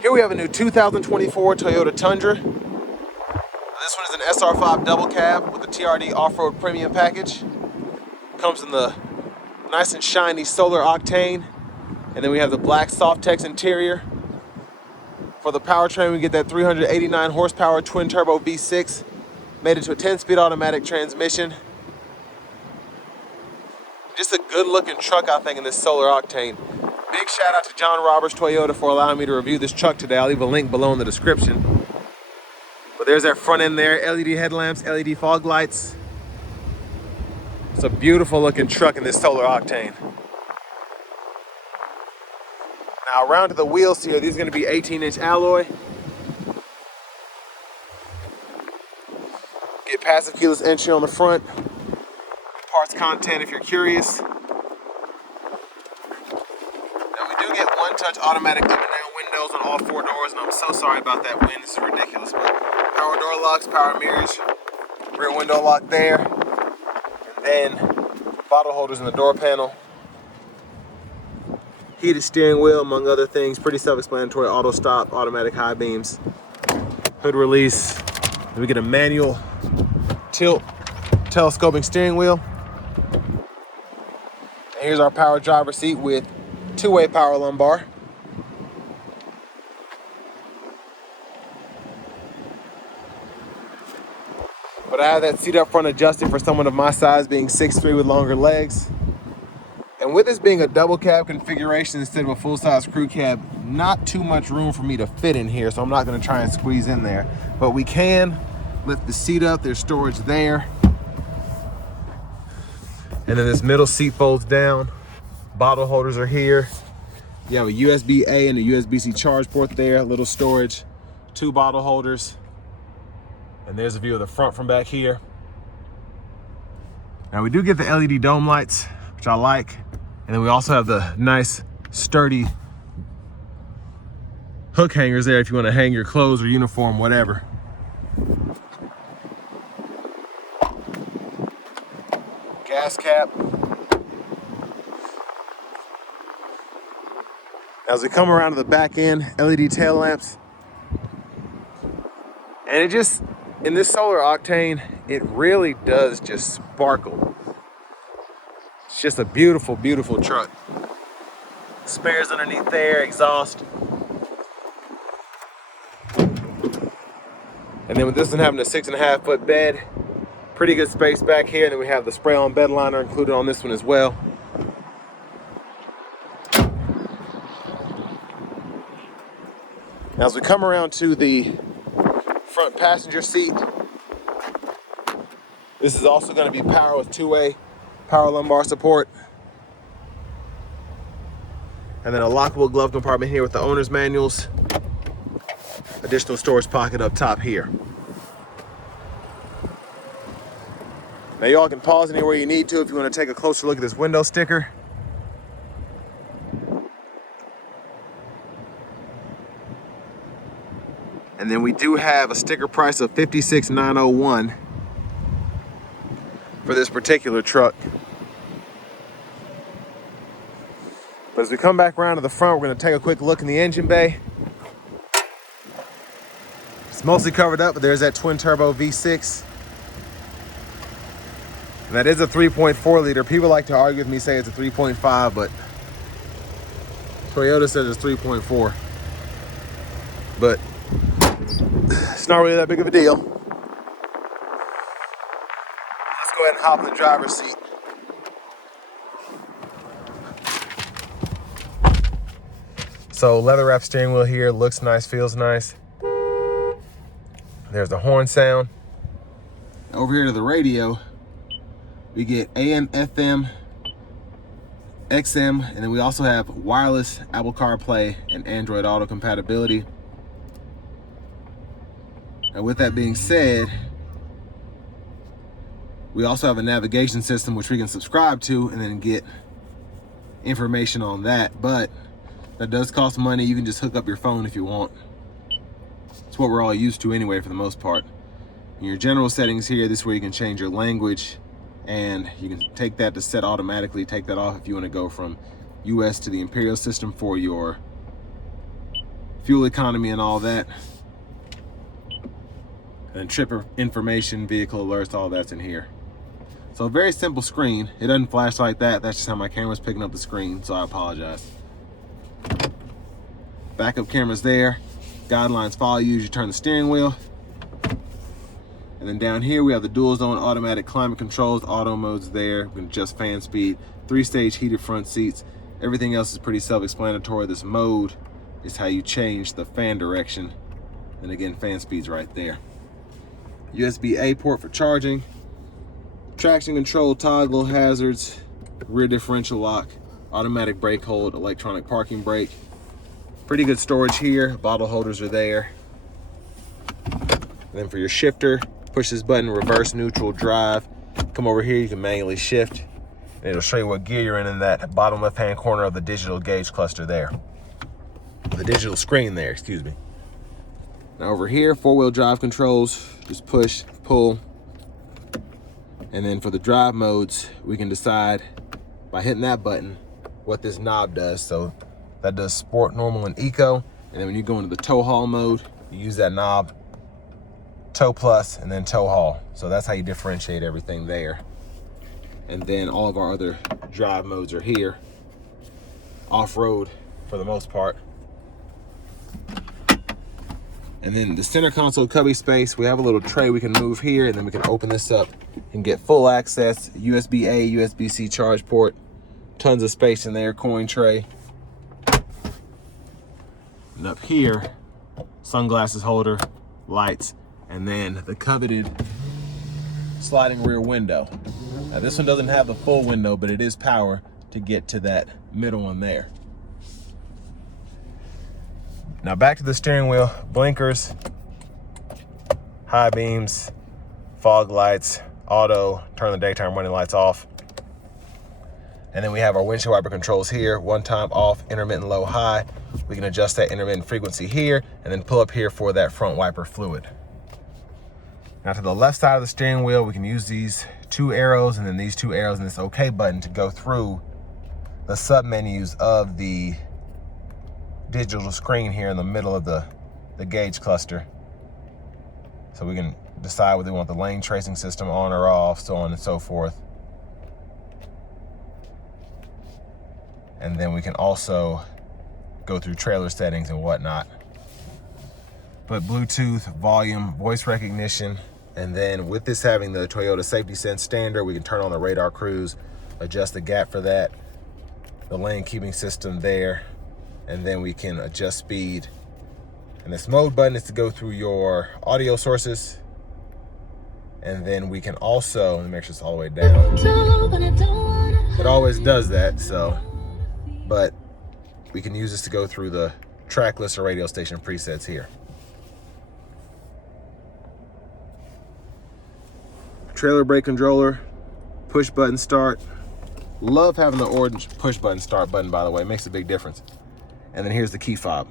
Here we have a new 2024 Toyota Tundra. This one is an SR5 double cab with the TRD Offroad Premium package. Comes in the nice and shiny solar octane. And then we have the black Softex interior. For the powertrain, we get that 389 horsepower twin turbo V6. Made it to a 10-speed automatic transmission. Just a good looking truck, I think, in this solar octane. Big shout out to John Roberts Toyota for allowing me to review this truck today. I'll leave a link below in the description. But there's that front end there, LED headlamps, LED fog lights. It's a beautiful looking truck in this solar octane. Now around to the wheels here, these are gonna be 18-inch alloy. Get passive keyless entry on the front. Parts content if you're curious. Now we do get one-touch automatic up and down windows on all four doors, and I'm so sorry about that wind, this is ridiculous. But power door locks, power mirrors, rear window lock there, and then bottle holders in the door panel. Heated steering wheel, among other things. Pretty self-explanatory. Auto stop, automatic high beams, hood release. Then we get a manual tilt telescoping steering wheel. And here's our power driver seat with two-way power lumbar. But I have that seat up front adjusted for someone of my size, being 6'3" with longer legs. And with this being a double cab configuration instead of a full-size crew cab, not too much room for me to fit in here, so I'm not gonna try and squeeze in there. But we can lift the seat up, there's storage there. And then this middle seat folds down. Bottle holders are here. You have a USB-A and a USB-C charge port there, a little storage, two bottle holders. And there's a view of the front from back here. Now we do get the LED dome lights, which I like. And then we also have the nice, sturdy hook hangers there if you want to hang your clothes or uniform, whatever. Gas cap. As we come around to the back end, LED tail lamps. And it just, in this solar octane, it really does just sparkle. It's just a beautiful, beautiful truck. Spares underneath there, exhaust. And then with this one having a 6.5 foot bed, pretty good space back here. And then we have the spray on bed liner included on this one as well. Now as we come around to the front passenger seat, this is also going to be power with two-way power lumbar support. And then a lockable glove compartment here with the owner's manuals. Additional storage pocket up top here. Now y'all can pause anywhere you need to if you want to take a closer look at this window sticker. And then we do have a sticker price of $56,901 for this particular truck. But as we come back around to the front, we're going to take a quick look in the engine bay. It's mostly covered up, but there's that twin turbo V6. And that is a 3.4 liter. People like to argue with me, say it's a 3.5, but Toyota says it's 3.4. But it's not really that big of a deal. Let's go ahead and hop in the driver's seat. So leather wrap steering wheel here, looks nice, feels nice. There's the horn sound. Over here to the radio, we get AM, FM, XM, and then we also have wireless Apple CarPlay and Android Auto compatibility. And with that being said, we also have a navigation system which we can subscribe to and then get information on that. But that does cost money. You can just hook up your phone if you want. It's what we're all used to anyway for the most part. In your general settings here, this is where you can change your language, and you can take that to set automatically, take that off if you want to go from US to the Imperial system for your fuel economy and all that. And trip information, vehicle alerts, all that's in here. So a very simple screen. It doesn't flash like that. That's just how my camera's picking up the screen, so I apologize. Backup camera's there. Guidelines follow you as you turn the steering wheel. And then down here we have the dual zone automatic climate controls, auto modes there. We can adjust fan speed, 3-stage heated front seats. Everything else is pretty self-explanatory. This mode is how you change the fan direction. And again, fan speed's right there. USB-A port for charging. Traction control, toggle, hazards, rear differential lock, automatic brake hold, electronic parking brake. Pretty good storage here. Bottle holders are there. And then for your shifter, push this button, reverse, neutral, drive. Come over here, you can manually shift. And it'll show you what gear you're in that bottom left-hand corner of the digital gauge cluster there. The digital screen there, excuse me. Now over here, 4-wheel drive controls, just push, pull. And then for the drive modes, we can decide by hitting that button what this knob does. So that does sport, normal, and eco. And then when you go into the tow haul mode, you use that knob, tow plus, and then tow haul. So that's how you differentiate everything there. And then all of our other drive modes are here. Off-road for the most part. And then the center console cubby space, we have a little tray we can move here, and then we can open this up and get full access. USB-A, USB-C charge port, tons of space in there, coin tray. And up here, sunglasses holder, lights, and then the coveted sliding rear window. Now this one doesn't have the full window, but it is power to get to that middle one there. Now back to the steering wheel, blinkers, high beams, fog lights, auto, turn the daytime running lights off. And then we have our windshield wiper controls here, one time off, intermittent low high. We can adjust that intermittent frequency here and then pull up here for that front wiper fluid. Now to the left side of the steering wheel, we can use these 2 arrows and then these 2 arrows and this OK button to go through the sub menus of the digital screen here in the middle of the gauge cluster. So we can decide whether we want the lane tracing system on or off, so on and so forth. And then we can also go through trailer settings and whatnot. But Bluetooth, volume, voice recognition, and then with this having the Toyota Safety Sense standard, we can turn on the radar cruise, adjust the gap for that, the lane keeping system there, and then we can adjust speed. And this mode button is to go through your audio sources. And then we can also, let me make sure it's all the way down. It always does that, so, but we can use this to go through the track list or radio station presets here. Trailer brake controller, push button start. Love having the orange push button start button, by the way, it makes a big difference. And then here's the key fob.